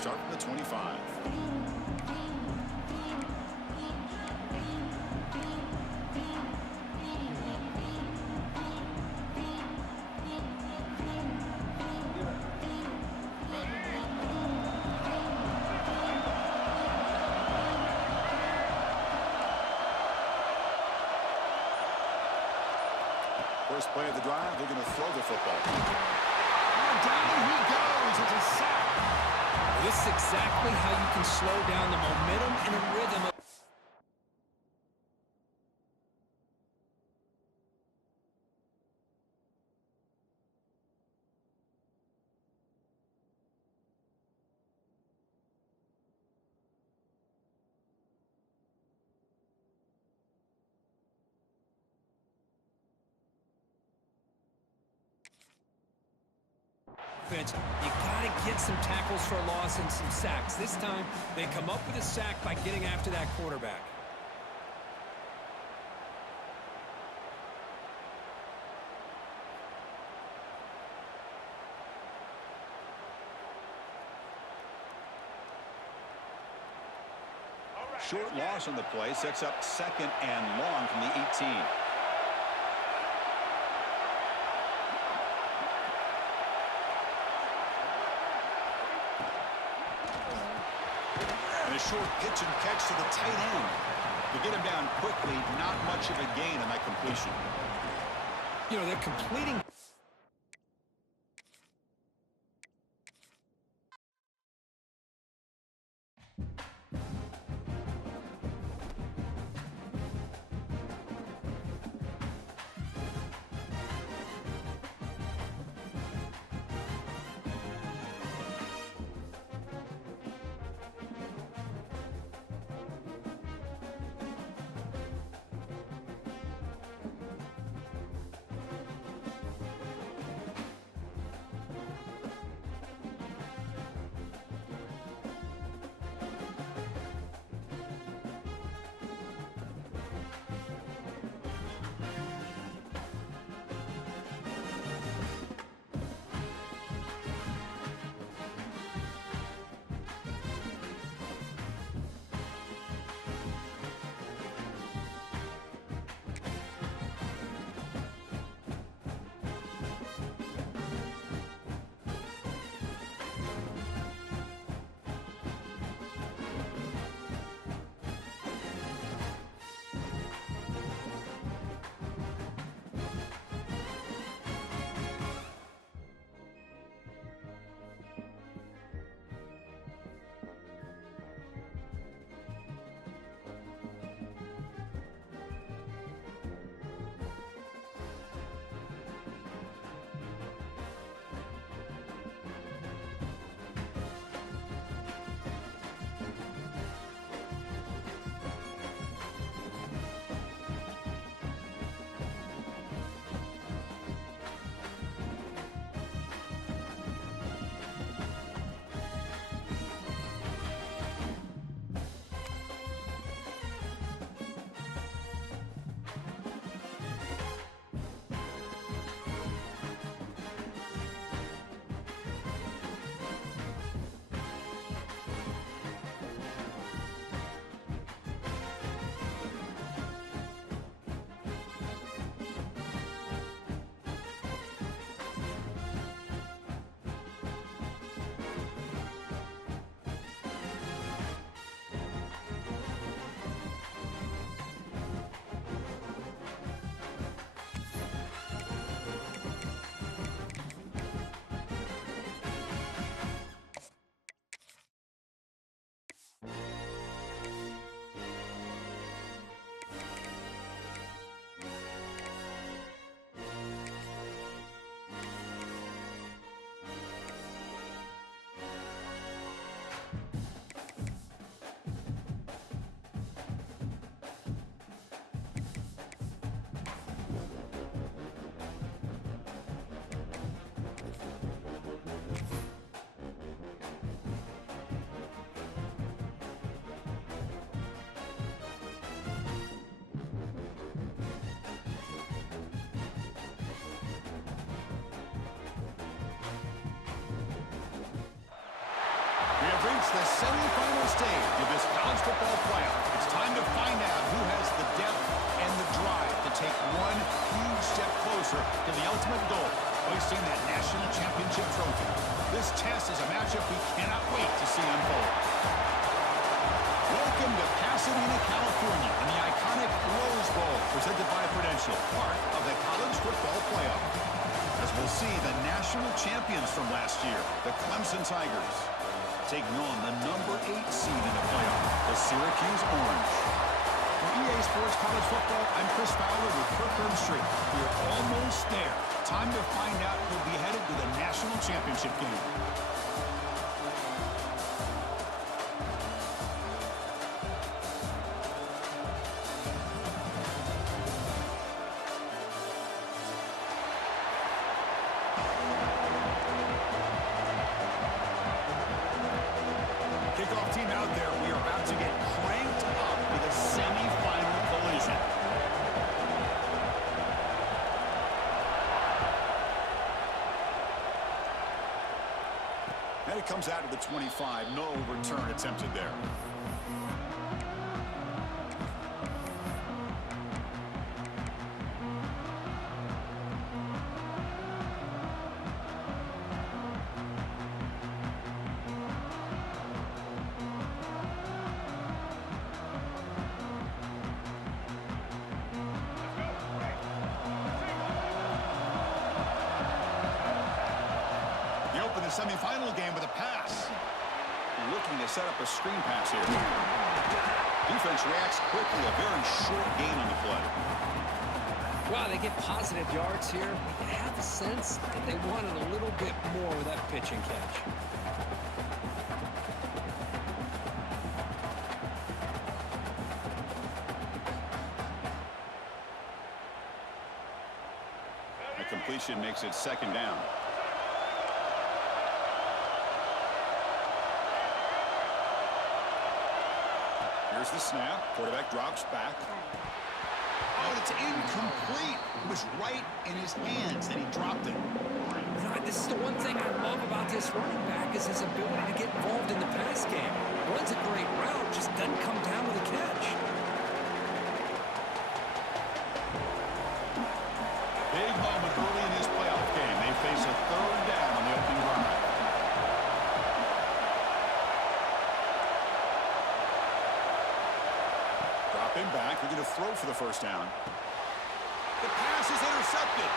start from the 25. First play of the drive, they're going to throw the football. And down he goes. It's a sack. This is exactly how you can slow down the momentum and the rhythm of offense. You got to get some tackles for a loss and some sacks. This time, they come up with a sack by getting after that quarterback. Short loss on the play sets up 2nd and long from the 18. And a short pitch and catch to the tight end. To get him down quickly, not much of a gain on that completion. You know, they're completing. the semifinal stage of this college football playoff. It's time to find out who has the depth and the drive to take one huge step closer to the ultimate goal, hoisting that national championship trophy. This test is a matchup we cannot wait to see unfold. Welcome to Pasadena, California, in the iconic Rose Bowl, presented by Prudential, part of the college football playoff. As we'll see, the national champions from last year, the Clemson Tigers, taking on the number 8 seed in the playoff, the Syracuse Orange. For EA Sports College Football, I'm Chris Fowler with Kirk Herbstreit. We're almost there. Time to find out who'll be headed to the national championship game. Kickoff team out there. We are about to get cranked up with a semifinal collision. And it comes out to the 25. No return attempted there. The semifinal game with a pass. Looking to set up a screen pass here. Defense reacts quickly. A very short gain on the play. Wow, they get positive yards here. But you have the sense that they wanted a little bit more with that pitch and catch. A completion makes it second down. Here's the snap. Quarterback drops back. Oh, it's incomplete. It was right in his hands, and he dropped it. This is the one thing I love about this running back is his ability to get involved in the pass game. Runs a great route, just doesn't come down with a catch. Big moment early in this playoff game. They face a third down on the opening drive. Him back. We're going to throw for the first down. The pass is intercepted.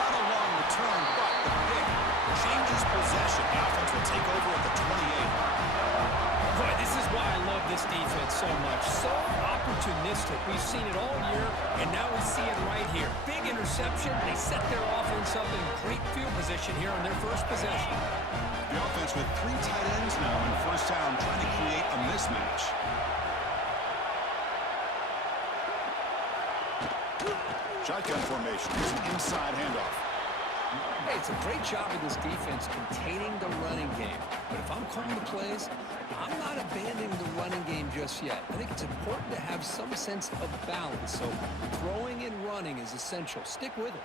Not a long return, but the pick changes possession. The offense will take over at the 28. Boy, this is why I love this defense so much. So opportunistic. We've seen it all year, and now we see it right here. Big interception. They set their offense up in great field position here on their first possession. The offense with 3 tight ends now in first down, trying to create a mismatch. Shotgun formation. Here's an inside handoff. Hey, it's a great job of this defense containing the running game. But if I'm calling the plays, I'm not abandoning the running game just yet. I think it's important to have some sense of balance. So throwing and running is essential. Stick with it.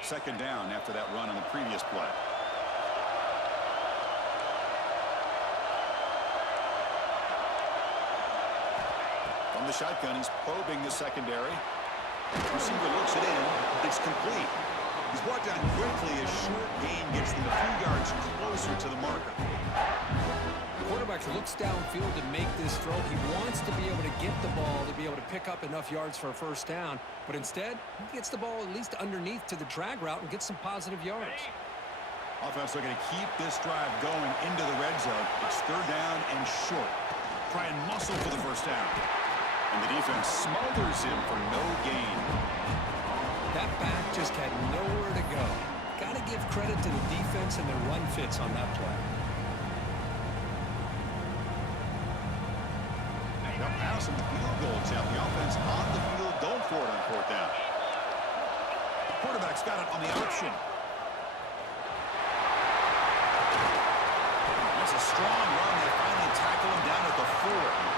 Second down after that run on the previous play. From the shotgun, he's probing the secondary. Receiver looks it in. It's complete. He's brought down quickly. A short gain gets them a few yards closer to the marker. The quarterback looks downfield to make this throw. He wants to be able to get the ball to be able to pick up enough yards for a first down. But instead, he gets the ball at least underneath to the drag route and gets some positive yards. Offense looking to keep this drive going into the red zone. It's third down and short. Try and muscle for the first down. And the defense smothers him for no gain. That back just had nowhere to go. Got to give credit to the defense and their run fits on that play. The pass and field goal attempt. The offense on the field going for it on fourth down. Quarterback's got it on the option. That's a strong run. They finally tackle him down at the 4.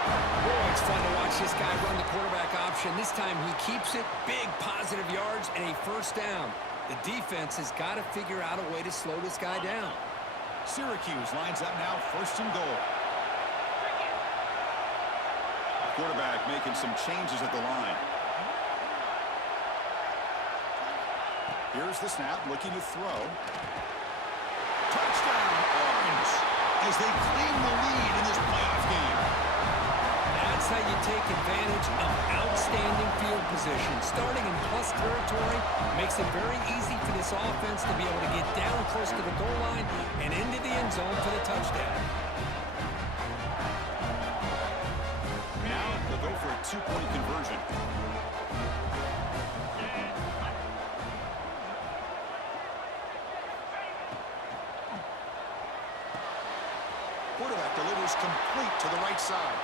Boy, it's fun to watch this guy run the quarterback option. This time he keeps it. Big positive yards and a first down. The defense has got to figure out a way to slow this guy down. Syracuse lines up now, first and goal. Quarterback making some changes at the line. Here's the snap, looking to throw. Touchdown, Orange, as they claim the lead in this playoff game. That's how you take advantage of outstanding field position. Starting in plus territory makes it very easy for this offense to be able to get down close to the goal line and into the end zone for the touchdown. Now they'll go for a two-point conversion. Quarterback delivers complete to the right side.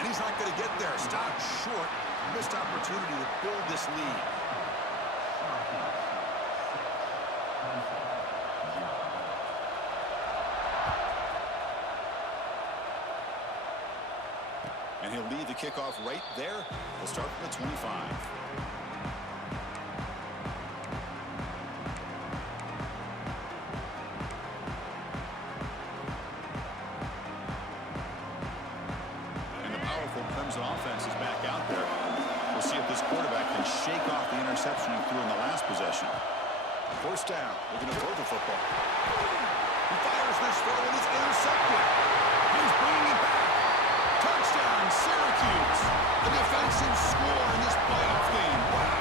And he's not going to get there. Stopped short. Missed opportunity to build this lead. And he'll lead the kickoff right there. We'll start from the 25. Clemson offense is back out there. We'll see if this quarterback can shake off the interception he threw in the last possession. First down, looking to throw the football. He fires this throw and it's intercepted. He's bringing it back. Touchdown, Syracuse. The defensive score in this playoff game. Wow.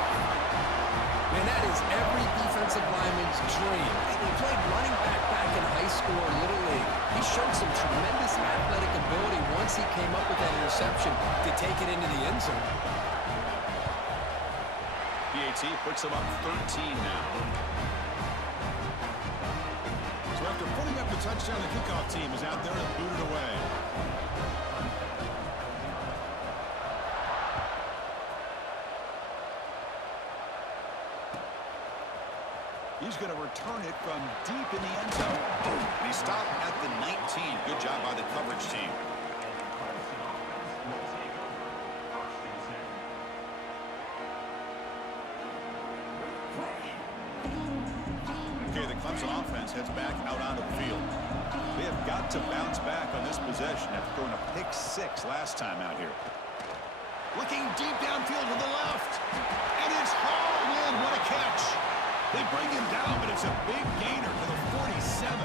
Man, that is every defensive lineman's dream. He played running back in high school or Little League. He showed some tremendous athletic ability once he came up with that interception to take it into the end zone. PAT puts him up 13 now. So after putting up the touchdown, the kickoff team is out there and booted away. He's going to return it from deep in the end zone. And he stopped at the 19. Good job by the coverage team. Okay, the Clemson offense heads back out onto the field. They have got to bounce back on this possession after throwing a pick 6 last time out here. Looking deep downfield to the left. And it's hauled in. What a catch. They bring him down, but it's a big gainer to the 47.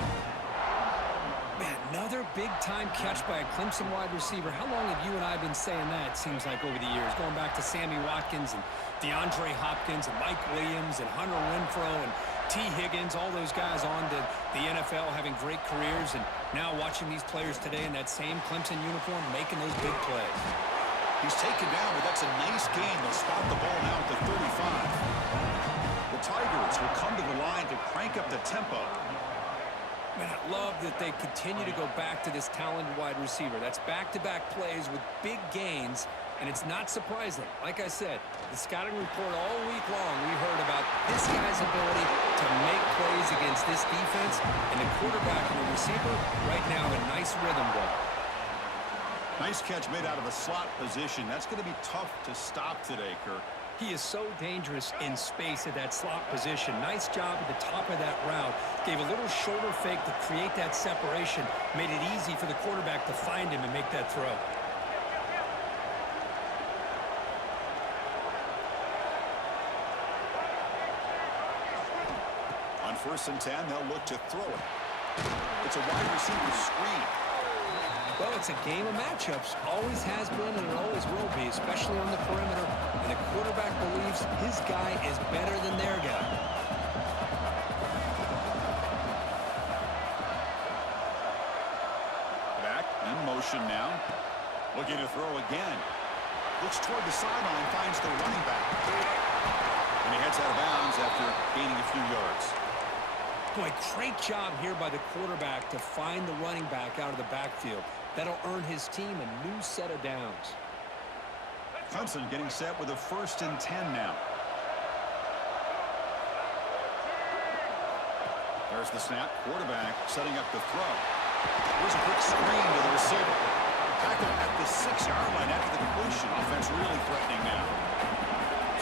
Man, another big-time catch by a Clemson wide receiver. How long have you and I been saying that, it seems like, over the years? Going back to Sammy Watkins and DeAndre Hopkins and Mike Williams and Hunter Renfrow and T. Higgins, all those guys on to the NFL having great careers, and now watching these players today in that same Clemson uniform making those big plays. He's taken down, but that's a nice gain. They'll spot the ball now at the 35. The Tigers will come to the line to crank up the tempo. Man, I love that they continue to go back to this talented wide receiver. That's back-to-back plays with big gains, and it's not surprising. Like I said, the scouting report all week long, we heard about this guy's ability to make plays against this defense, and the quarterback and the receiver right now in nice rhythm ball. Nice catch made out of a slot position. That's going to be tough to stop today, Kirk. He is so dangerous in space at that slot position. Nice job at the top of that route. Gave a little shoulder fake to create that separation. Made it easy for the quarterback to find him and make that throw. On 1st and 10, they'll look to throw it. It's a wide receiver screen. Well, it's a game of matchups. Always has been and it always will be, especially on the perimeter. And the quarterback believes his guy is better than their guy. Back in motion now. Looking to throw again. Looks toward the sideline, finds the running back. And he heads out of bounds after gaining a few yards. Boy, great job here by the quarterback to find the running back out of the backfield. That'll earn his team a new set of downs. Clemson getting set with a 1st and 10 now. There's the snap. Quarterback setting up the throw. Here's a quick screen to the receiver. Tackle at the 6-yard line after the completion. Offense really threatening now.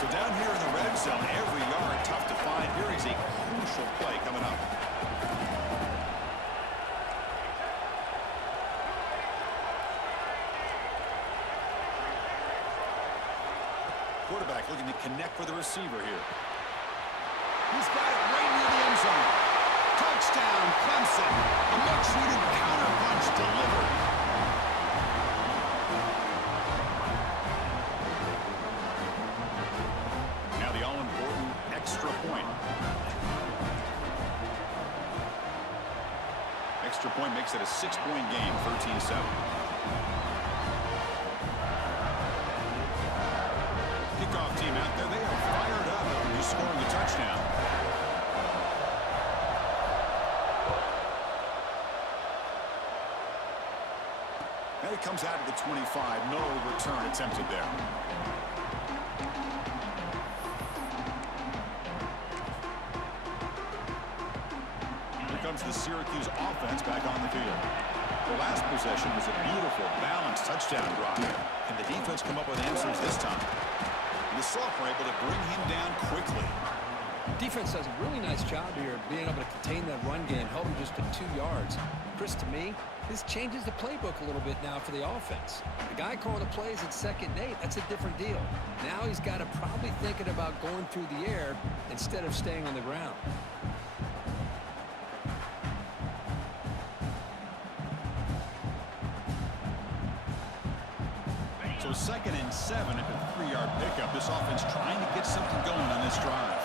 So down here in the red zone, every yard tough to find. Here is a crucial play coming up. quarterback looking to connect with the receiver here. He's got it right near the end zone. Touchdown, Clemson. A much-needed counter-punch delivered. Now the all-important extra point. Extra point makes it a 6-point game, 13-7. Kickoff team out there, they are fired up after just scoring a touchdown. Now he comes out of the 25. No return attempted there. Here comes the Syracuse offense back on the field. The last possession was a beautiful, balanced touchdown drive. Can the defense come up with answers this time? And the Soft were able to bring him down quickly. Defense does a really nice job here being able to contain that run game, held him just to 2 yards. Chris, to me, this changes the playbook a little bit now for the offense. The guy calling the plays at 2nd and 8, that's a different deal. Now he's got to probably thinking about going through the air instead of staying on the ground. So 2nd and 7 at the 3-yard pickup. This offense trying to get something going on this drive.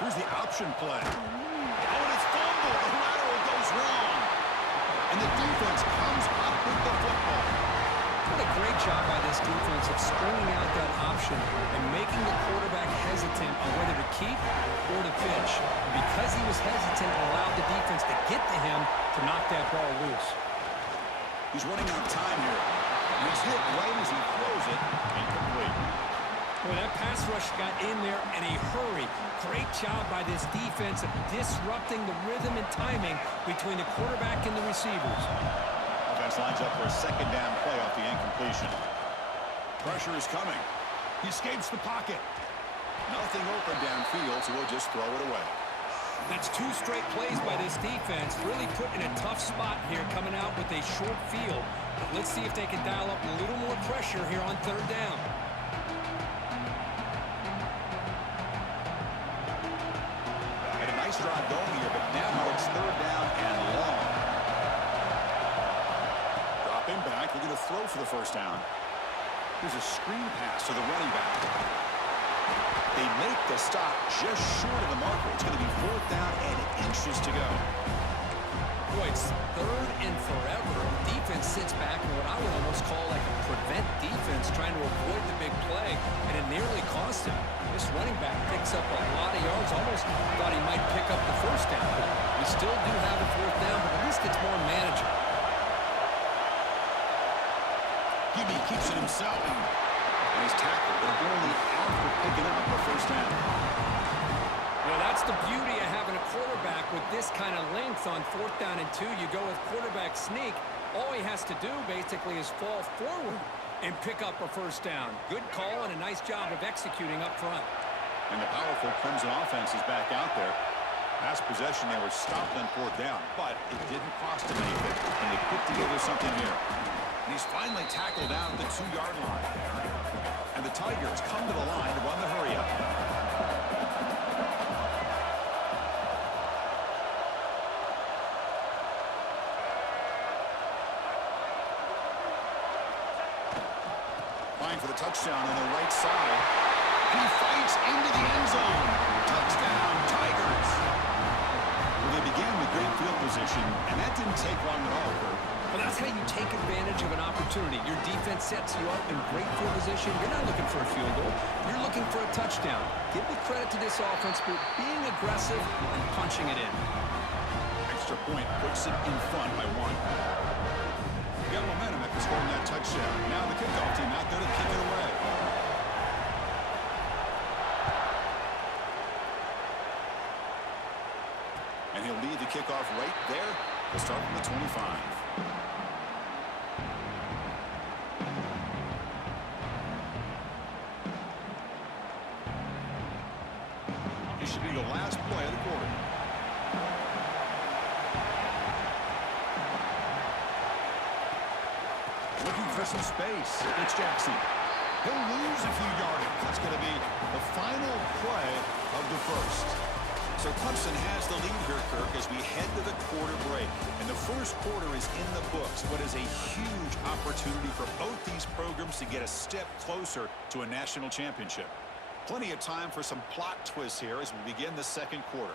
Here's the option play. Oh, and it's fumbled. The lateral goes wrong. And the defense comes up with the football. What a great job by this defense of stringing out that option and making the quarterback hesitant on whether to keep or to pitch. And because he was hesitant, it allowed the defense to get to him to knock that ball loose. He's running out of time here. He's hit right as he throws it. Incomplete. Boy, that pass rush got in there in a hurry. Great job by this defense of disrupting the rhythm and timing between the quarterback and the receivers. Offense lines up for a 2nd down play off the incompletion. Pressure is coming. He escapes the pocket. Nothing open downfield, so we'll just throw it away. That's 2 straight plays by this defense, really put in a tough spot here coming out with a short field. But let's see if they can dial up a little more pressure here on 3rd down. Had a nice drive going here, but now it's 3rd down and long. Dropping back, looking to throw for the 1st down. Here's a screen pass to the running back. They make the stop just short of the marker. It's going to be 4th down and inches to go. Boy, it's 3rd and forever. The defense sits back in what I would almost call like a prevent defense, trying to avoid the big play, and it nearly cost him. This running back picks up a lot of yards. Almost thought he might pick up the 1st down. We still do have a 4th down, but at least it's more manageable. He keeps it himself. And he's tackled, but only after picking up the 1st down. Well, that's the beauty of having a quarterback with this kind of length on 4th down and 2. You go with quarterback sneak. All he has to do basically is fall forward and pick up a 1st down. Good call and a nice job of executing up front. And the powerful Clemson offense is back out there. Last possession, they were stopped on 4th down, but it didn't cost them anything. And they put together something here. And he's finally tackled down at the 2-yard line. And the Tigers come to the line to run the hurry-up. Flying for the touchdown on the right side. He fights into the end zone. Touchdown, Tigers. Well, they began with great field position, and that didn't take long at all, Kurt. Well, that's how you take advantage of an opportunity. Your defense sets you up in great field position. You're not looking for a field goal. You're looking for a touchdown. Give the credit to this offense for being aggressive and punching it in. Extra point puts it in front by 1. You got momentum after scoring that touchdown. Now the kickoff team out there to kick it away. And he'll lead the kickoff right there. We'll start from the 25. This should be the last play of the quarter. Looking for some space. It's Jackson. He'll lose a few yardage. That's going to be the final play of the first. So Clemson has the lead here, Kirk, as we head to the quarter break. And the first quarter is in the books. What is a huge opportunity for both these programs to get a step closer to a national championship. Plenty of time for some plot twists here as we begin the second quarter.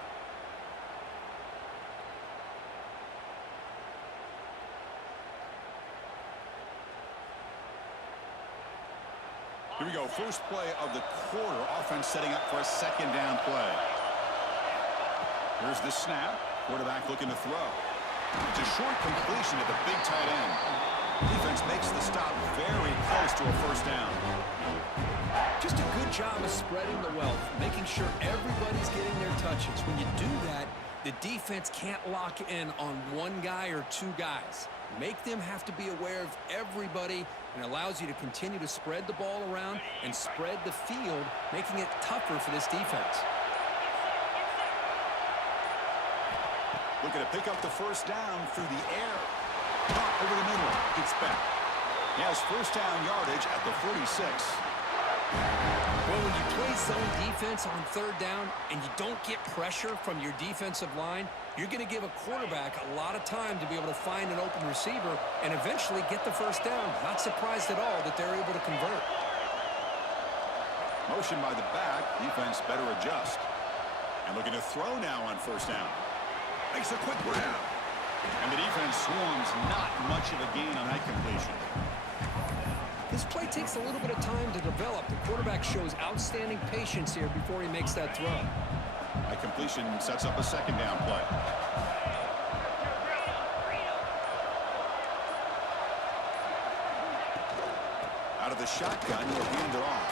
Here we go. First play of the quarter. Offense setting up for a second down play. Here's the snap. Quarterback looking to throw. It's a short completion at the big tight end. Defense makes the stop very close to a first down. Just a good job of spreading the wealth, making sure everybody's getting their touches. When you do that, the defense can't lock in on one guy or two guys. Make them have to be aware of everybody, and allows you to continue to spread the ball around and spread the field, making it tougher for this defense. Looking to pick up the first down through the air. Caught over the middle. It's back. He has first down yardage at the 46. Well, when you play zone defense on third down and you don't get pressure from your defensive line, you're going to give a quarterback a lot of time to be able to find an open receiver and eventually get the first down. Not surprised at all that they're able to convert. Motion by the back. Defense better adjust. And looking to throw now on first down. Makes a quick grab. And the defense swarms. Not much of a gain on that completion. This play takes a little bit of time to develop. The quarterback shows outstanding patience here before he makes that throw. That completion sets up a second down play. Out of the shotgun, he'll hand it off.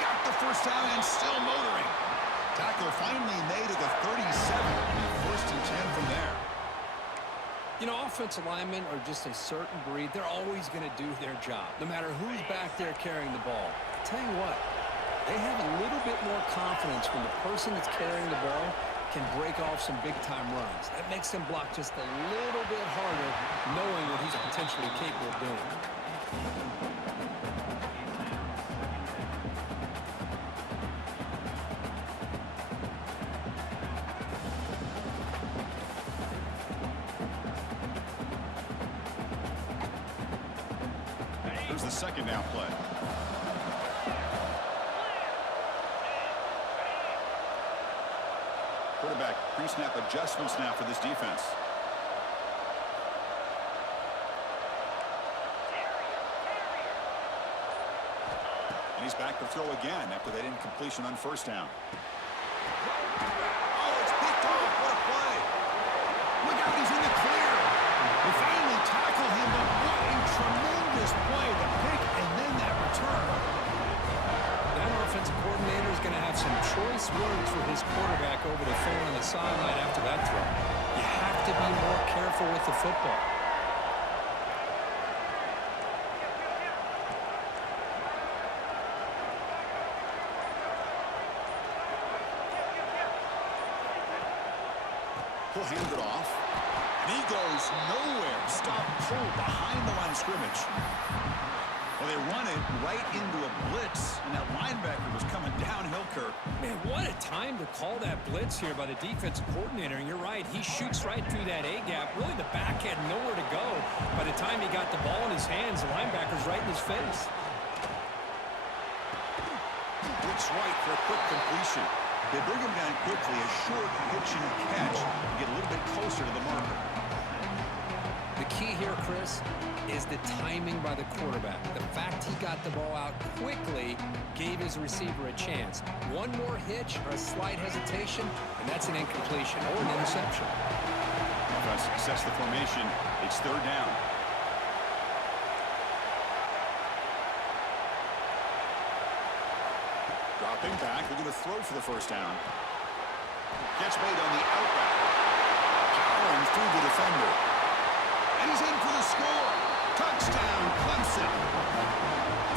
Got the first down and still motoring. Tackle finally made at the 37. First and 10 from there. You know, offensive linemen are just a certain breed. They're always going to do their job, no matter who's back there carrying the ball. I'll tell you what, they have a little bit more confidence when the person that's carrying the ball can break off some big-time runs. That makes them block just a little bit harder, knowing what he's potentially capable of doing. Here's the second down play. Quarterback pre-snap adjustments now for this defense. And he's back to throw again after that incompletion on first down. Oh, it's picked off. What a play. Look out, he's in the clear. They finally tackle him, but what a tremendous play. The pick and then that return. That offensive coordinator is going to have some choice words for his quarterback over the phone on the sideline after that throw. You have to be more careful with the football. He'll hand it off. And he goes nowhere. Stop pulled behind the line of scrimmage. Well, they run it right into a blitz, and that linebacker was coming downhill, Kirk. Man, what a time to call that blitz here by the defensive coordinator. And you're right, he shoots right through that A-gap. Really, the back had nowhere to go. By the time he got the ball in his hands, the linebacker's right in his face. Blitz right for a quick completion. They bring him down quickly, a short hitch and catch to get a little bit closer to the marker. The key here, Chris, is the timing by the quarterback. The fact he got the ball out quickly gave his receiver a chance. One more hitch or a slight hesitation, and that's an incompletion or an interception. Offense sets the formation. It's third down. Dropping back, looking to throw for the first down. Catch made on the out route. Powering through the defender. And he's in for the score. Touchdown, Clemson.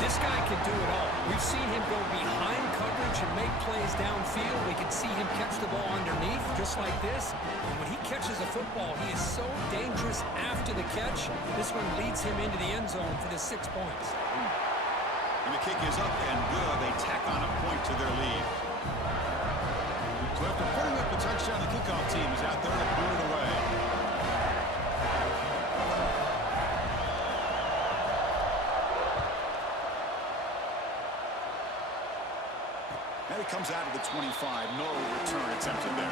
This guy can do it all. We've seen him go behind coverage and make plays downfield. We can see him catch the ball underneath, just like this. And when he catches a football, he is so dangerous after the catch. This one leads him into the end zone for the 6 points. And the kick is up and good. They tack on a point to their lead. So after putting up a touchdown, the kickoff team is out there to boot it away. And it comes out of the 25. No return attempted there.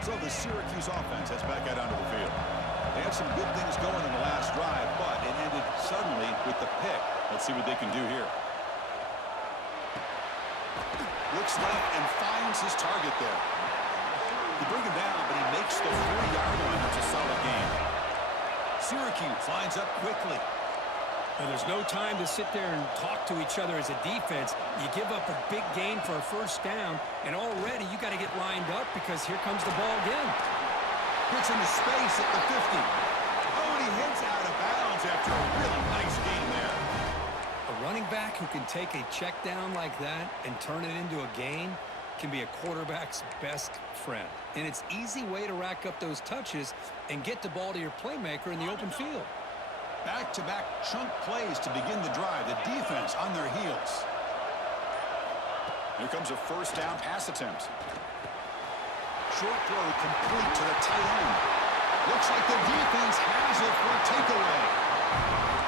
So the Syracuse offense heads back out onto the field. They had some good things going in the last drive, but it ended suddenly with the pick. Let's see what they can do here. Looks left and finds his target there. They bring him down, but he makes the 40-yard line. It's a solid game. Syracuse lines up quickly. And there's no time to sit there and talk to each other as a defense. You give up a big gain for a first down, and already you got to get lined up because here comes the ball again. Gets into space at the 50. Oh, and he heads out of bounds after a really nice game there. A running back who can take a check down like that and turn it into a gain can be a quarterback's best friend. And it's an easy way to rack up those touches and get the ball to your playmaker in the open field. Back-to-back chunk plays to begin the drive. The defense on their heels. Here comes a first down pass attempt. Short throw complete to the tight end. Looks like the defense has it for a takeaway.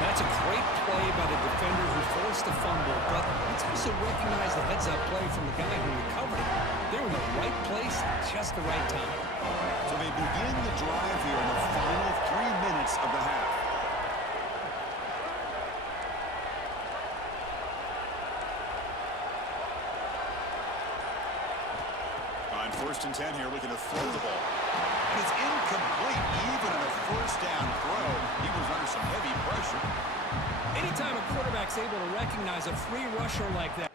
That's a great play by the defender who forced the fumble, but let's also recognize the heads-up play from the guy who recovered it. They're in the right place at just the right time. So they begin the drive here in the final 3 minutes of the half. First and 10 here, looking to throw the ball. And it's incomplete, even in a first down throw. He was under some heavy pressure. Anytime a quarterback's able to recognize a free rusher like that.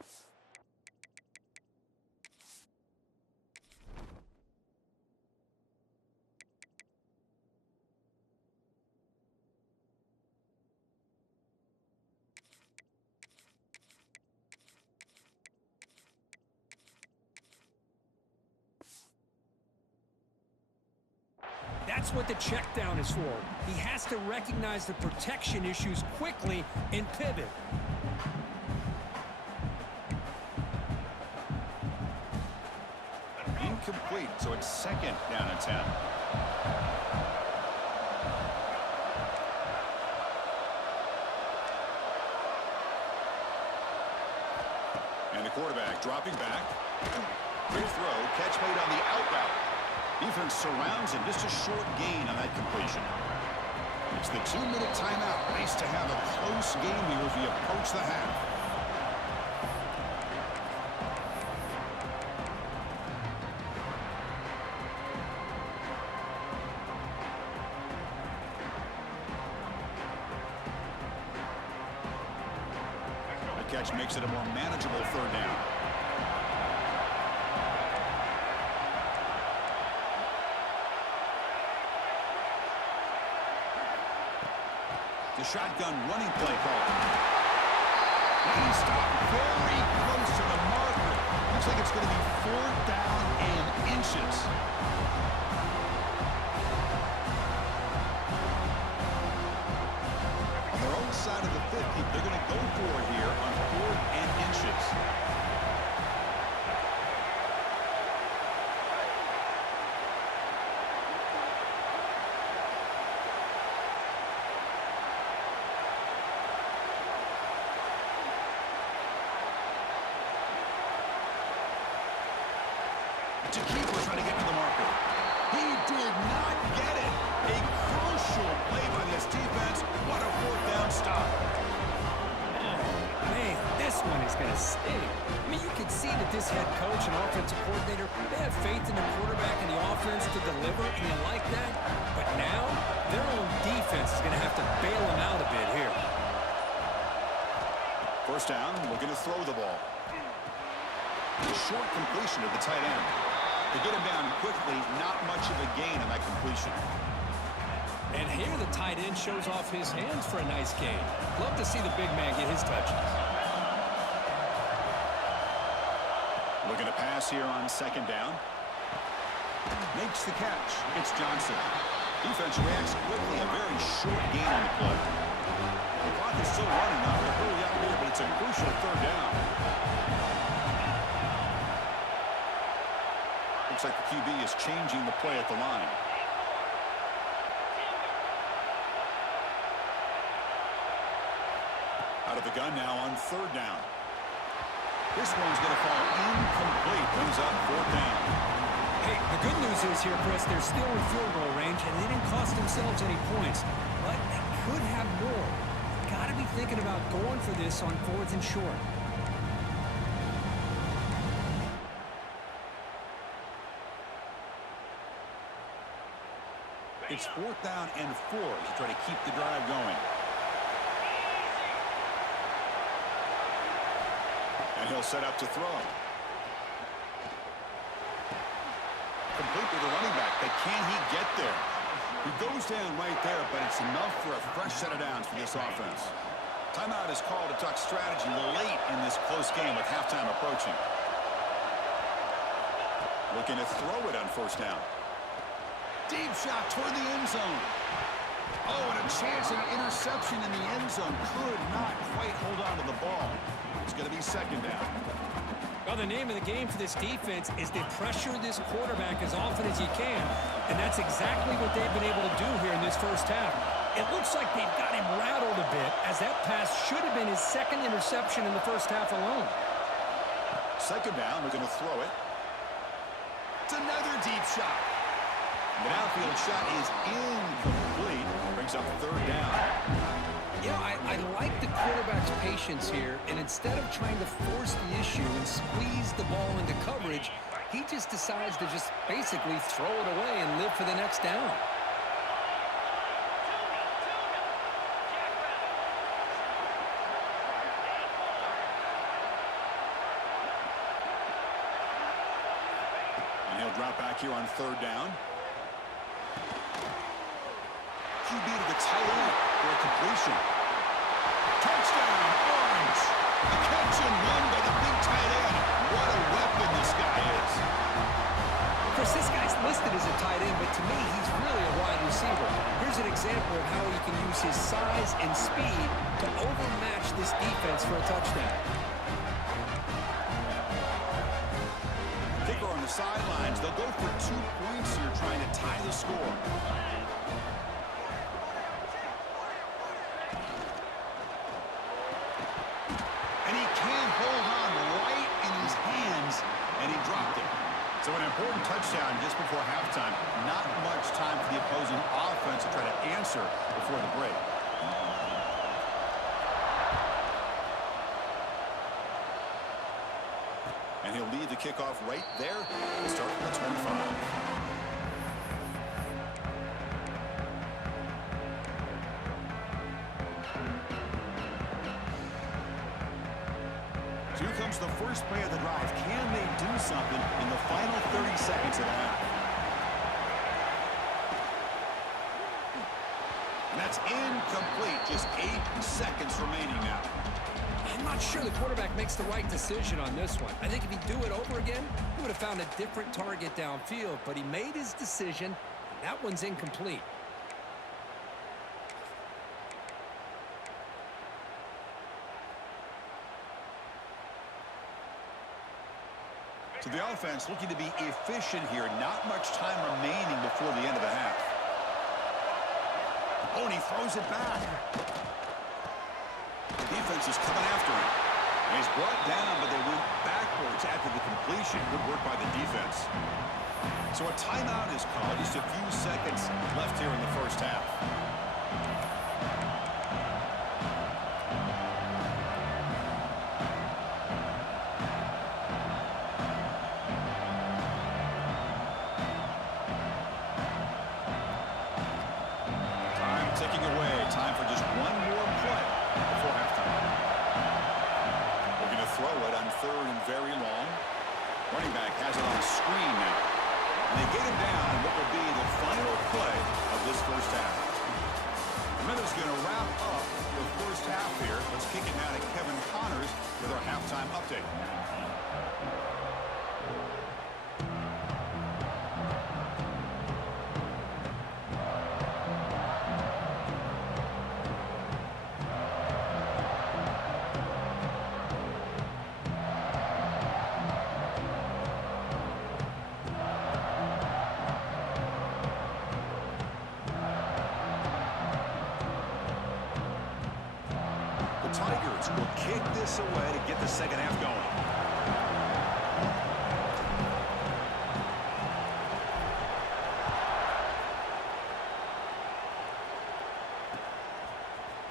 That's what the check down is for. He has to recognize the protection issues quickly and pivot. Incomplete, so it's second down and 10. And the quarterback dropping back. Good throw, catch made on the out route. Defense surrounds him, just a short gain on that completion. It's the 2-minute timeout. Nice to have a close game here as we approach the half. The catch makes it a more manageable third down. The shotgun running play call. And he stopped very close to the marker. Looks like it's going to be 4th down and inches. On their own side of the 50, they're going to go for it here on 4th and inches. To keeper trying to get to the marker. He did not get it. A crucial play by this defense. What a 4th down stop. Man, this one is going to sting. I mean, you can see that this head coach and offensive coordinator, they have faith in the quarterback and the offense to deliver, and you like that. But now, their own defense is going to have to bail them out a bit here. First down, looking to throw the ball. A short completion to the tight end. To get him down quickly, not much of a gain on that completion. And here the tight end shows off his hands for a nice gain. Love to see the big man get his touches. Looking to pass here on second down. Makes the catch. It's Johnson. Defense reacts quickly. A very short gain on the play. The clock is still running. Not to hurry up here, but it's a crucial third down. Looks like the QB is changing the play at the line. Out of the gun now on third down. This one's going to fall incomplete. Brings up fourth down. Hey, the good news is here, Chris, they're still in field goal range, and they didn't cost themselves any points. But they could have more. You've got to be thinking about going for this on fourth and short. It's fourth down and 4 to try to keep the drive going. And he'll set up to throw. Complete with the running back, but can he get there? He goes down right there, but it's enough for a fresh set of downs for this offense. Timeout is called to talk strategy late in this close game with halftime approaching. Looking to throw it on first down. Deep shot toward the end zone. Oh, and a chance at an interception in the end zone. Could not quite hold on to the ball. It's going to be second down. Well, the name of the game for this defense is to pressure this quarterback as often as you can. And that's exactly what they've been able to do here in this first half. It looks like they've got him rattled a bit, as that pass should have been his second interception in the first half alone. Second down, we're going to throw it. It's another deep shot. The downfield shot is incomplete. Brings up third down. You know, I like the quarterback's patience here, and instead of trying to force the issue and squeeze the ball into coverage, he just decides to just basically throw it away and live for the next down. And he'll drop back here on third down. QB to the tight end for a completion. Touchdown, Orange. A catch and run by the big tight end. What a weapon this guy is. Chris, this guy's listed as a tight end, but to me, he's really a wide receiver. Here's an example of how he can use his size and speed to overmatch this defense for a touchdown. Kicker on the sidelines. They'll go for 2 points here, trying to tie the score. So an important touchdown just before halftime. Not much time for the opposing offense to try to answer before the break. And he'll lead the kickoff right there. We'll start from the 25. So here comes the first play of the drive. Can they do something in the final 30 seconds of the half? And that's incomplete. Just 8 seconds remaining now. I'm not sure the quarterback makes the right decision on this one. I think if he'd do it over again, he would have found a different target downfield. But he made his decision, and that one's incomplete. So the offense looking to be efficient here. Not much time remaining before the end of the half. Oh, and he throws it back. The defense is coming after him. And he's brought down, but they went backwards after the completion. Good work by the defense. So a timeout is called. Just a few seconds left here in the first half. Ticking away. Time for just one more play before halftime. We're going to throw it on third and very long. Running back has it on the screen now. And they get him down in what will be the final play of this first half. The minute's going to wrap up the first half here. Let's kick it now to Kevin Connors with our halftime update. offense will kick this away to get the second half going.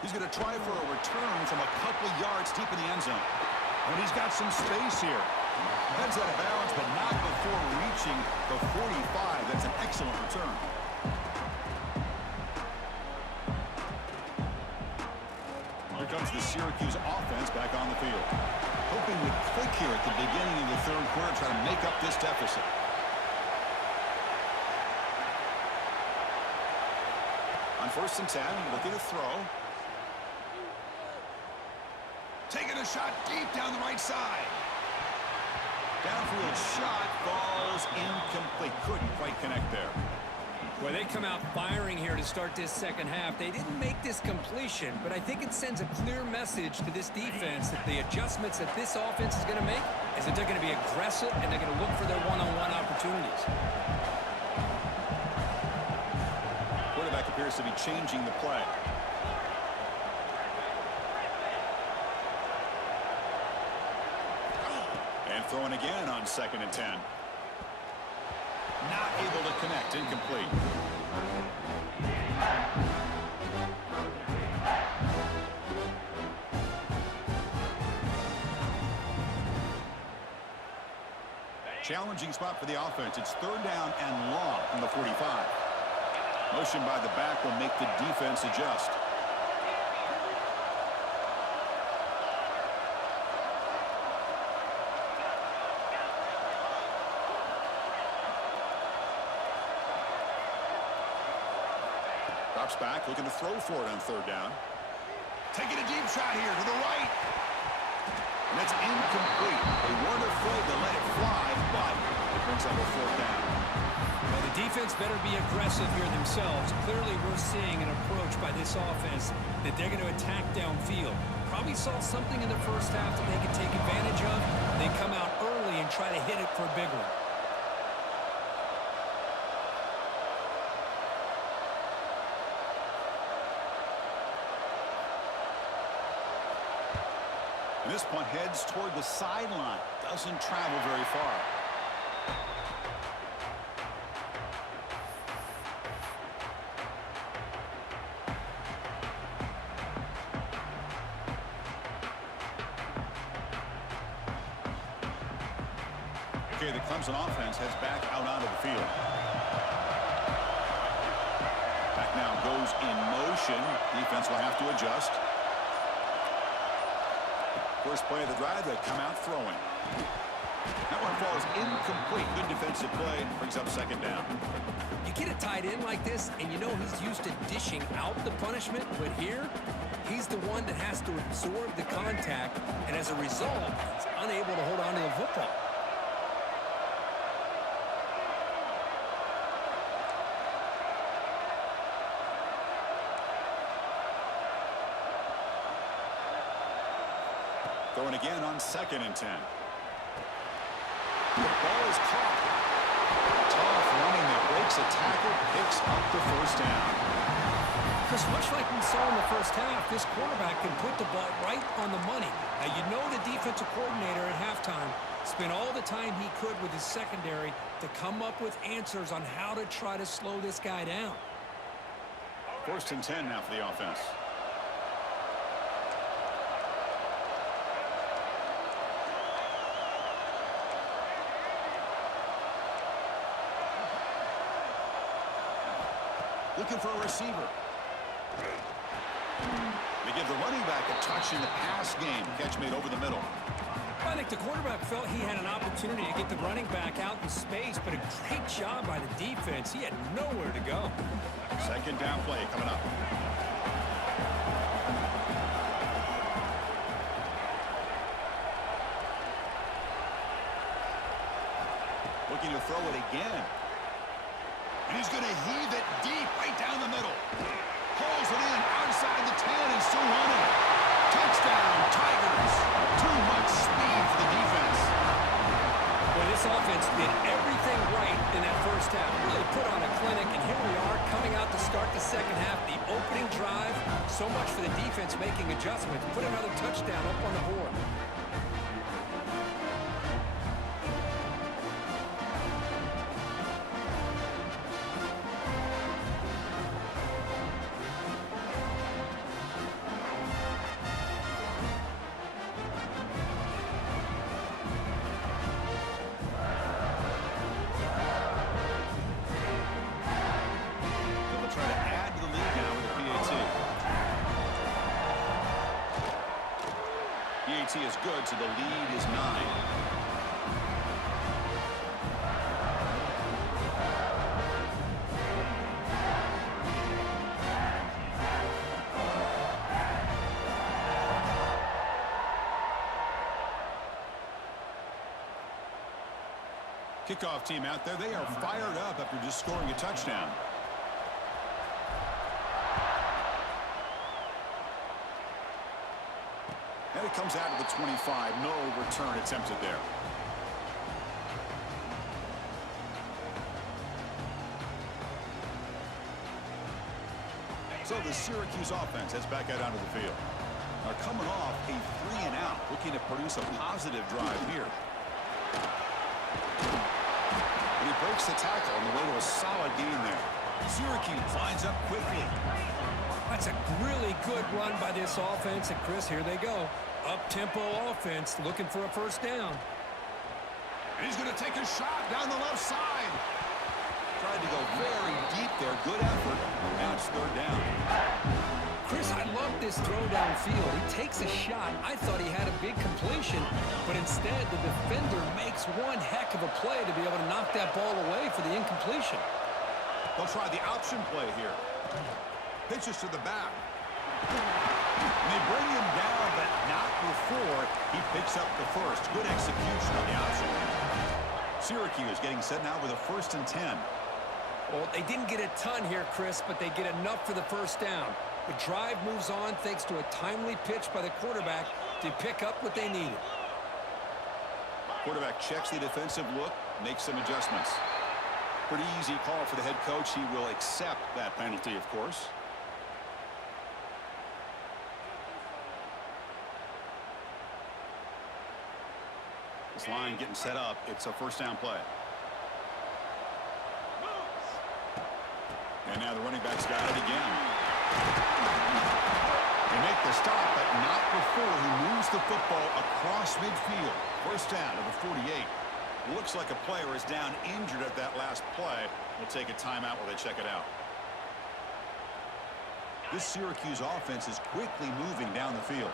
He's going to try for a return from a couple yards deep in the end zone. And he's got some space here. Heads out of bounds, but not before reaching the 45. That's an excellent return. Here comes the Syracuse offense back on the field. Hoping to click here at the beginning of the third quarter, try to make up this deficit. On 1st and 10, looking to throw. Taking a shot deep down the right side. Downfield shot falls incomplete. Couldn't quite connect there. Well, they come out firing here to start this second half. They didn't make this completion, but I think it sends a clear message to this defense that the adjustments that this offense is going to make is that they're going to be aggressive and they're going to look for their one-on-one opportunities. Quarterback appears to be changing the play. And throwing again on 2nd and 10. Not able to connect. Incomplete. Challenging spot for the offense. It's 3rd down and long from the 45. Motion by the back will make the defense adjust. Drops back, looking to throw for it on 3rd down. Taking a deep shot here to the right. And that's incomplete. They weren't afraid to let it fly, but it brings up a 4th down. Well, the defense better be aggressive here themselves. Clearly, we're seeing an approach by this offense that they're going to attack downfield. Probably saw something in the first half that they could take advantage of. They come out early and try to hit it for a big one. And this punt heads toward the sideline. Doesn't travel very far. Okay, the Clemson offense heads back out onto the field. Back now goes in motion. Defense will have to adjust. First play of the drive, they come out throwing. That one falls incomplete. Good defensive play. Brings up 2nd down. You get a tight end like this, and you know he's used to dishing out the punishment, but here, he's the one that has to absorb the contact, and as a result, he's unable to hold on to the football. Throwing again on 2nd and 10. The ball is caught. Tough running that breaks a tackle, picks up the 1st down. Because much like we saw in the first half, this quarterback can put the ball right on the money. Now, you know the defensive coordinator at halftime spent all the time he could with his secondary to come up with answers on how to try to slow this guy down. 1st and 10 now for the offense. Looking for a receiver. They give the running back a touch in the pass game. Catch made over the middle. I think the quarterback felt he had an opportunity to get the running back out in space, but a great job by the defense. He had nowhere to go. 2nd down play coming up. Looking to throw it again. And he's going to heave it deep right down the middle. Pulls it in outside the 10 and still running. Touchdown, Tigers. Too much speed for the defense. Well, This offense did everything right in that first half. Really put on a clinic, and here we are coming out to start the second half. The opening drive, so much for the defense making adjustments. Put another touchdown up on the board. PAT is good, so the lead is 9. Kickoff team out there. They are fired up after just scoring a touchdown. And it comes out of the 25. No return attempted there. So the Syracuse offense heads back out onto the field. They're coming off a 3-and-out, looking to produce a positive drive here. And he breaks the tackle on the way to a solid gain there. Syracuse lines up quickly. That's a really good run by this offense. And, Chris, here they go. Up-tempo offense looking for a first down. And he's going to take a shot down the left side. Tried to go very deep there. Good effort. Now it's third down. Chris, I love this throw downfield. He takes a shot. I thought he had a big completion, but instead the defender makes one heck of a play to be able to knock that ball away for the incompletion. They'll try the option play here. Pitches to the back. And they bring him down, but not before he picks up the first. Good execution on the option. Syracuse getting set now with a 1st and 10. Well, they didn't get a ton here, Chris, but they get enough for the first down. The drive moves on thanks to a timely pitch by the quarterback to pick up what they needed. Quarterback checks the defensive look, makes some adjustments. Pretty easy call for the head coach. He will accept that penalty, of course. This line getting set up. It's a first down play. And now the running back's got it again. They make the stop, but not before he moves the football across midfield. First down to the 48. Looks like a player is down injured at that last play. We'll take a timeout while they check it out. This Syracuse offense is quickly moving down the field.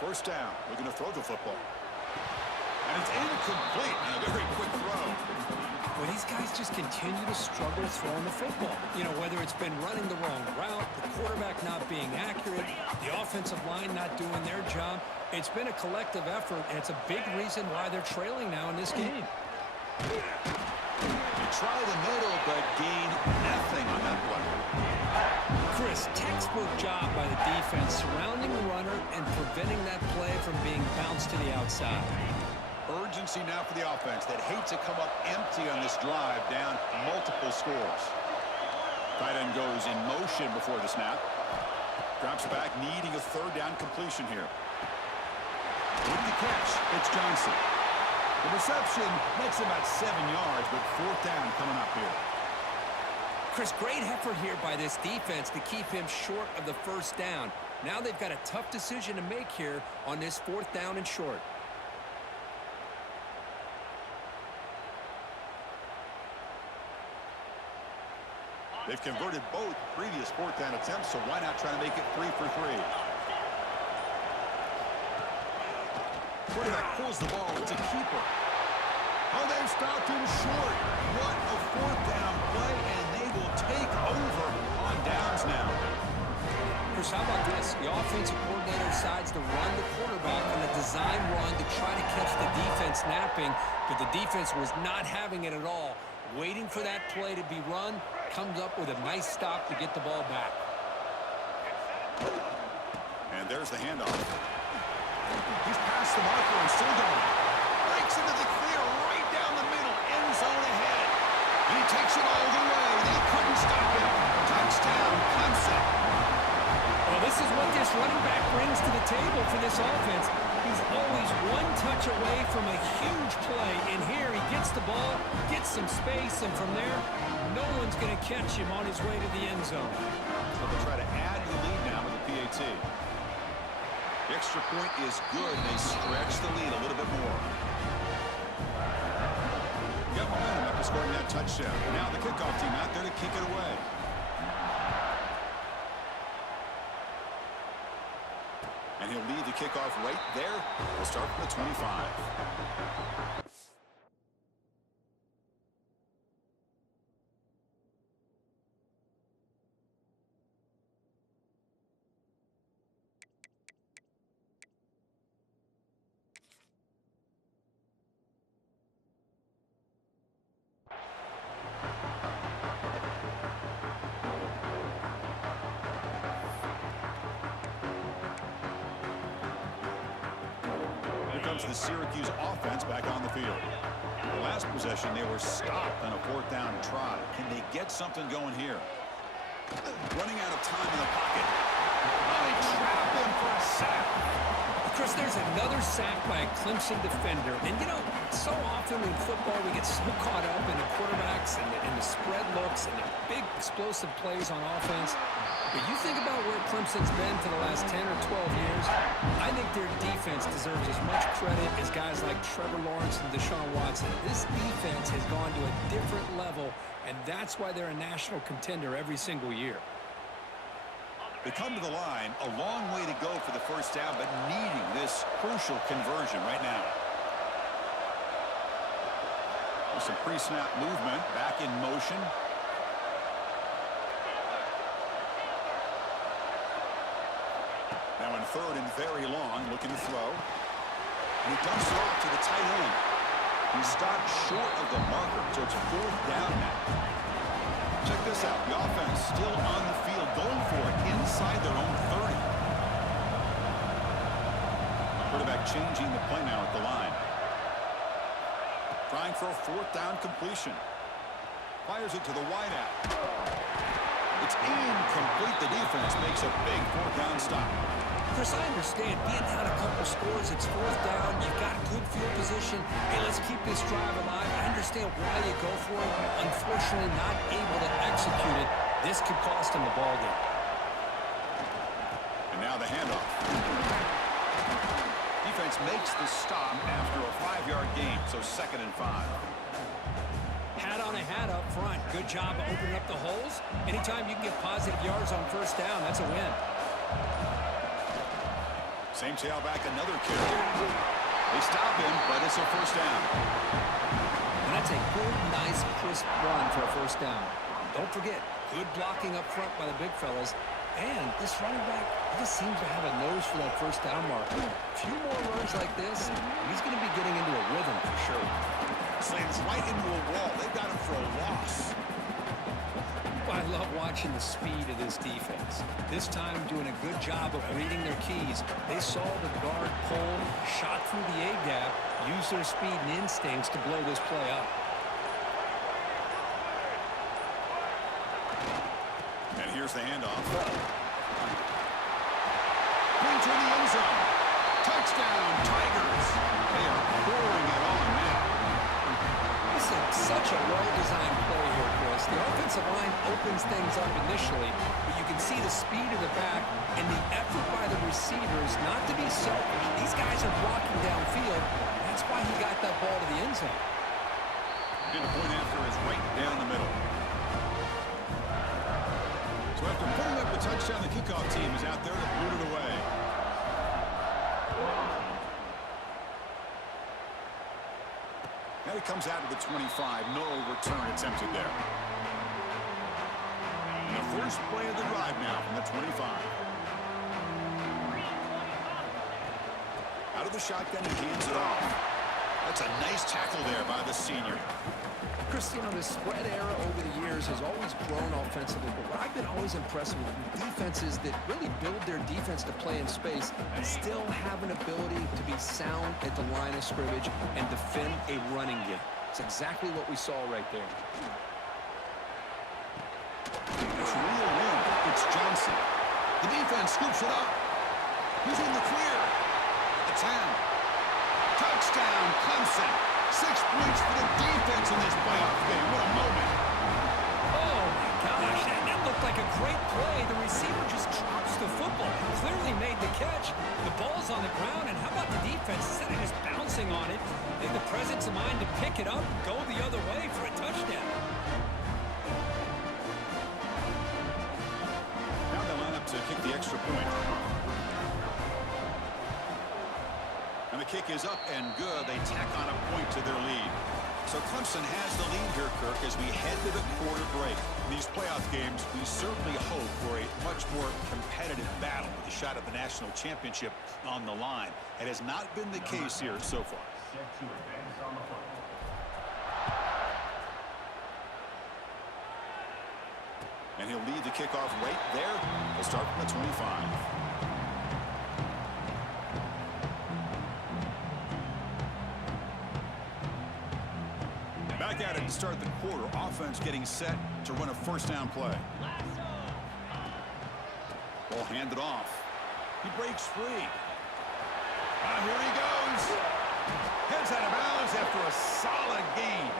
First down, looking to throw the football. And it's incomplete. And a very quick throw. Well, these guys just continue to struggle throwing the football. You know, whether it's been running the wrong route, the quarterback not being accurate, the offensive line not doing their job. It's been a collective effort, and it's a big reason why they're trailing now in this game. They try the middle, but gain nothing on that play. Chris, textbook job by the defense surrounding the runner and preventing that play from being bounced to the outside. Urgency now for the offense that hates to come up empty on this drive, down multiple scores. Tight end goes in motion before the snap. Drops back, needing a third down completion here. With the catch, it's Johnson. The reception makes about 7 yards, but fourth down coming up here. Chris, great effort here by this defense to keep him short of the first down. Now they've got a tough decision to make here on this fourth down and short. They've converted both previous fourth down attempts, so why not try to make it 3 for 3? Quarterback pulls the ball. It's a keeper. Oh, they've stopped him short. What a fourth down play, and they will take over on downs now. Chris, how about this? The offensive coordinator decides to run the quarterback on a design run to try to catch the defense napping, but the defense was not having it at all. waiting for that play to be run, comes up with a nice stop to get the ball back. And there's the handoff. He's past the marker and still going. Breaks into the clear right down the middle. End zone ahead. And he takes it all the way. They couldn't stop him. Touchdown, Clemson. Well, this is what this running back brings to the table for this offense. He's always one touch away from a huge play. And here he gets the ball, gets some space, and from there, no one's going to catch him on his way to the end zone. So they'll try to add to the lead now with the PAT. The extra point is good. They stretch the lead a little bit more. Got momentum after scoring that touchdown. Now the kickoff team out there to kick it away. And he'll lead the kickoff right there. We'll start from the 25. The Syracuse offense back on the field. The last possession, they were stopped on a fourth down try. Can they get something going here? Running out of time in the pocket. Oh, they trap him for a sack. Chris, there's another sack by a Clemson defender. And, you know, so often in football we get so caught up in the quarterbacks and the spread looks and the big explosive plays on offense. But you think about where Clemson's been for the last 10 or 12 years, I think their defense deserves as much credit as guys like Trevor Lawrence and Deshaun Watson. This defense has gone to a different level, and that's why they're a national contender every single year. They come to the line, a long way to go for the first down, but needing this crucial conversion right now. There's some pre-snap movement, back in motion. Now in third and very long, looking to throw. And he dumps it off to the tight end. He stopped short of the marker, so it's a fourth down now. Check this out. The offense still on the field, going for it inside their own 30. Quarterback changing the play now at the line. Trying for a fourth down completion. Fires it to the wideout. It's incomplete. The defense makes a big fourth down stop. Chris, I understand being down a couple scores, it's fourth down, you've got good field position. Hey, let's keep this drive alive. I understand why you go for it. Unfortunately, not able to execute it. This could cost him the ball game. And now the handoff. Defense makes the stop after a 5-yard gain, so 2nd and 5. Hat on a hat up front. Good job of opening up the holes. Anytime you can get positive yards on first down, that's a win. Same tailback, another carry. They stop him, but it's a first down. And that's a good, nice, crisp run for a first down. Don't forget, good blocking up front by the big fellas. And this running back, he just seems to have a nose for that first down marker. A few more runs like this, he's going to be getting into a rhythm for sure. Slams right into a wall. They've got him for a loss. I love watching the speed of this defense. This time doing a good job of reading their keys. They saw the guard pull, shot through the A-gap, used their speed and instincts to blow this play up. And here's the handoff. Going to the end zone. Touchdown, Tigers. They are pouring it on now. This is such a well-designed play here, Chris. The offensive line opens things up initially, but you can see the speed of the back and the effort by the receivers not to be selfish. These guys are blocking downfield. That's why he got that ball to the end zone. And the point after is right down the middle. So after putting up the touchdown, the kickoff team is out there to boot it away. Now he comes out to the 25. No return attempted there. And the first play of the drive now from the 25. Out of the shotgun, he hands it off. That's a nice tackle there by the senior. Chris, you know, this spread era over the years has always grown offensively, but what I've been always impressed with defenses that really build their defense to play in space and still have an ability to be sound at the line of scrimmage and defend a running game. It's exactly what we saw right there. There's real room. It's Johnson. The defense scoops it up. He's in the clear. The 10. Touchdown, Clemson. 6 points for the defense in this playoff game. What a moment. Oh, my gosh. That looked like a great play. The receiver just drops the football. Clearly made the catch. The ball's on the ground, and how about the defense? Instead of just bouncing on it, they had the presence of mind to pick it up and go the other way for a touchdown. Now they line up to kick the extra point. And the kick is up and good. They tack on a point to their lead. So Clemson has the lead here, Kirk, as we head to the quarter break. In these playoff games, we certainly hope for a much more competitive battle with a shot at the national championship on the line. It has not been the case here so far. And he'll lead the kickoff right there. He'll start from the 25. Back at it to start the quarter. Offense getting set to run a first down play. Ball handed off. He breaks free. Here he goes. Heads out of bounds after a solid gain.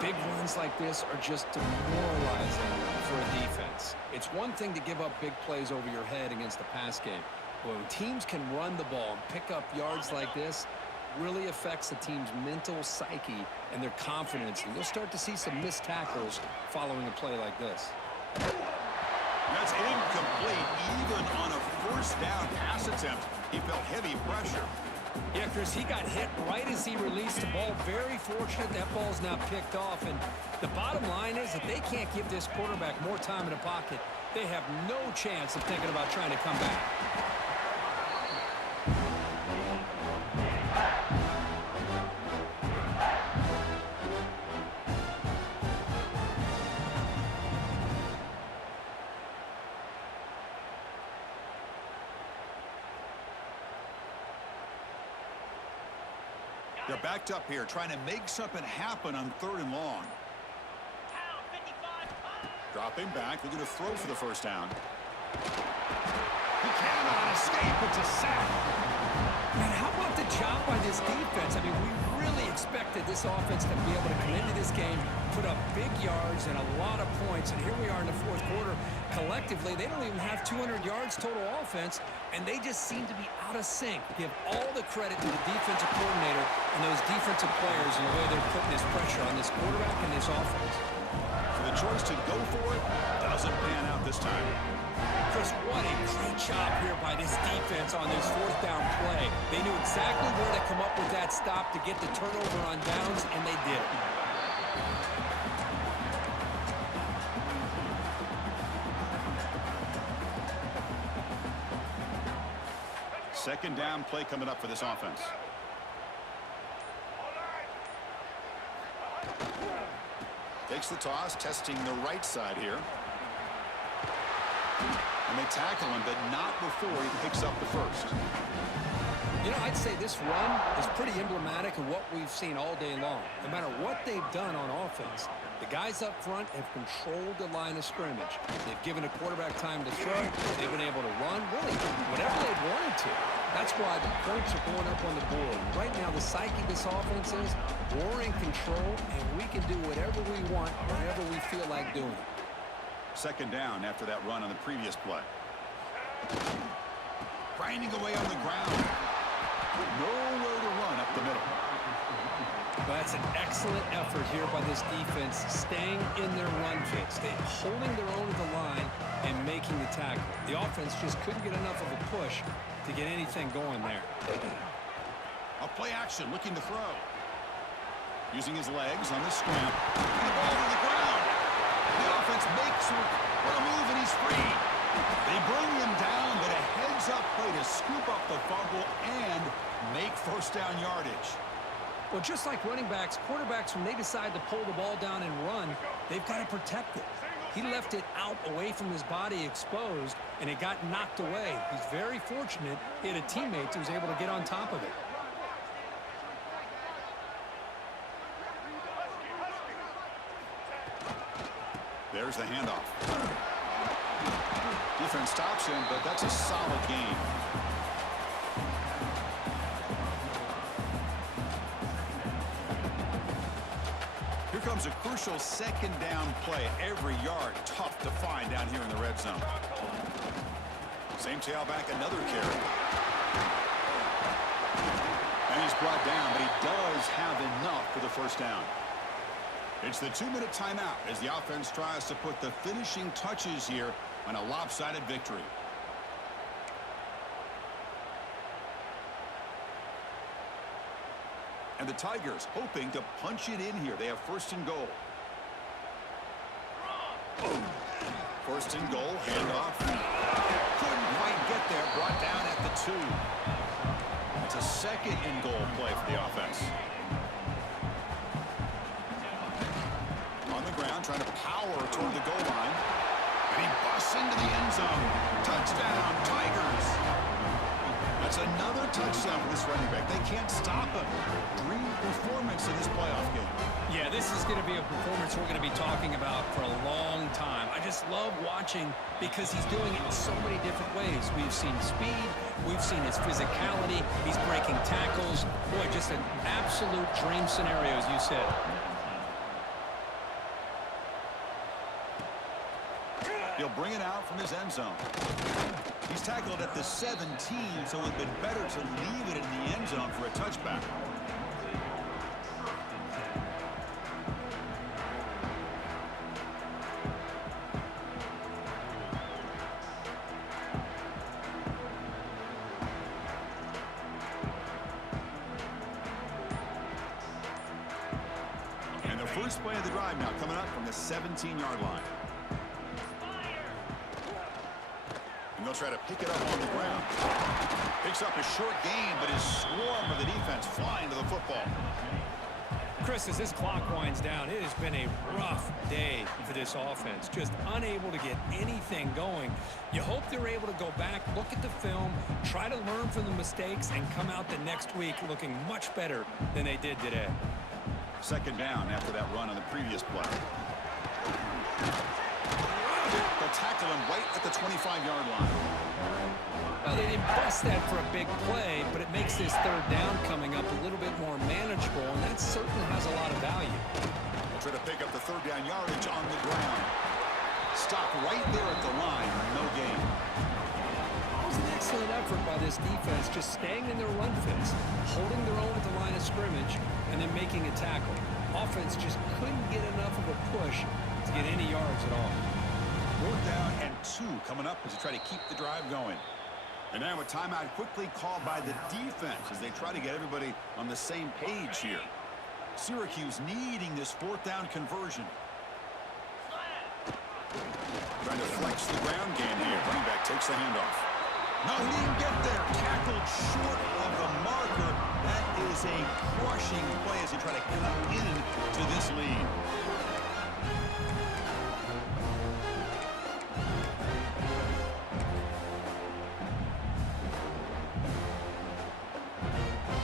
Big runs like this are just demoralizing for a defense. It's one thing to give up big plays over your head against the pass game. But when teams can run the ball and pick up yards like this, really affects the team's mental psyche and their confidence. And you'll start to see some missed tackles following a play like this. That's incomplete. Even on a first down pass attempt, he felt heavy pressure. Yeah, Chris, he got hit right as he released the ball. Very fortunate that ball's now picked off. And the bottom line is that they can't give this quarterback more time in the pocket. They have no chance of thinking about trying to come back. They're backed up here, trying to make something happen on 3rd and long. Dropping back, looking to throw for the first down. He cannot escape. It's a sack. Man, how about the job by this defense? I mean, we really expected this offense to be able to come into this game, put up big yards and a lot of points. And here we are in the 4th quarter. Collectively, they don't even have 200 yards total offense, and they just seem to be out of sync. Give all the credit to the defensive coordinator and those defensive players and the way they're putting this pressure on this quarterback and this offense. So the choice to go for it doesn't pan out this time. Chris, what a great job here by this defense on this 4th down play. They knew exactly where to come up with that stop to get the turnover on downs, and they did it. Second down play coming up for this offense. Takes the toss, testing the right side here. And they tackle him, but not before he picks up the first. You know, I'd say this run is pretty emblematic of what we've seen all day long. No matter what they've done on offense, the guys up front have controlled the line of scrimmage. They've given a quarterback time to throw. They've been able to run, really, whatever they've wanted to. That's why the points are going up on the board. Right now, the psyche of this offense is we're in control, and we can do whatever we want, whenever we feel like doing it. Second down after that run on the previous play. Grinding away on the ground. Nowhere to run up the middle. But that's an excellent effort here by this defense, staying in their run fits, holding their own at the line and making the tackle. The offense just couldn't get enough of a push to get anything going there. A play action, looking to throw. Using his legs on the scramble. The ball to the ground. The offense makes a move, and he's free. They bring him down, but a heads-up play to scoop up the fumble and make first down yardage. Well, Well, just like running backs, quarterbacks, when they decide to pull the ball down and run, they've got to protect it. He left it out away from his body exposed, and it got knocked away. He's very fortunate he had a teammate who was able to get on top of it. There's the handoff. Defense stops him, but that's a solid gain. Here comes a crucial second down play. Every yard tough to find down here in the red zone. Same tailback, another carry. And he's brought down, but he does have enough for the first down. It's the 2-minute timeout as the offense tries to put the finishing touches here on a lopsided victory. And the Tigers hoping to punch it in here. They have first and goal. First and goal, handoff. Couldn't quite get there, brought down at the 2. It's a second and goal play for the offense. On the ground, trying to power toward the goal line. And he busts into the end zone. Touchdown, Tigers. That's another touchdown for this running back. They can't stop him. Dream performance in this playoff game. Yeah, this is going to be a performance we're going to be talking about for a long time. I just love watching because he's doing it in so many different ways. We've seen speed. We've seen his physicality. He's breaking tackles. Boy, just an absolute dream scenario, as you said. He'll bring it out from his end zone. He's tackled at the 17, so it would have been better to leave it in the end zone for a touchback. And the first play of the drive now coming up from the 17-yard line. And they'll try to pick it up on the ground. Picks up a short gain, but his swarm of the defense flying to the football. Chris, as this clock winds down, it has been a rough day for this offense. Just unable to get anything going. You hope they're able to go back, look at the film, try to learn from the mistakes, and come out the next week looking much better than they did today. Second down after that run on the previous play. They'll tackle him right at the 25-yard line. Well, they didn't bust that for a big play, but it makes this third down coming up a little bit more manageable, and that certainly has a lot of value. They'll try to pick up the third down yardage on the ground. Stop right there at the line. No gain. It was an excellent effort by this defense, just staying in their run fits, holding their own at the line of scrimmage, and then making a tackle. Offense just couldn't get enough of a push to get any yards at all. 4th down and 2 coming up as they try to keep the drive going. And now a timeout quickly called by the defense as they try to get everybody on the same page here. Syracuse needing this 4th down conversion. Trying to flex the ground game here. Running back takes the handoff. No, he didn't get there. Tackled short of the marker. That is a crushing play as they try to cut into this lead.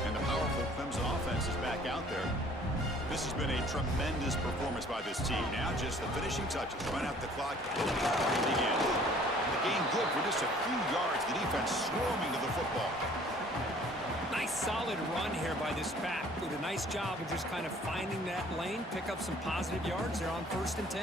And the powerful Clemson offense is back out there. This has been a tremendous performance by this team. Now just the finishing touches. Run out the clock. And again. The game good for just a few yards. The defense swarming to the football. Nice solid run here by this back. Did a nice job of just kind of finding that lane, pick up some positive yards. They're on 1st and 10.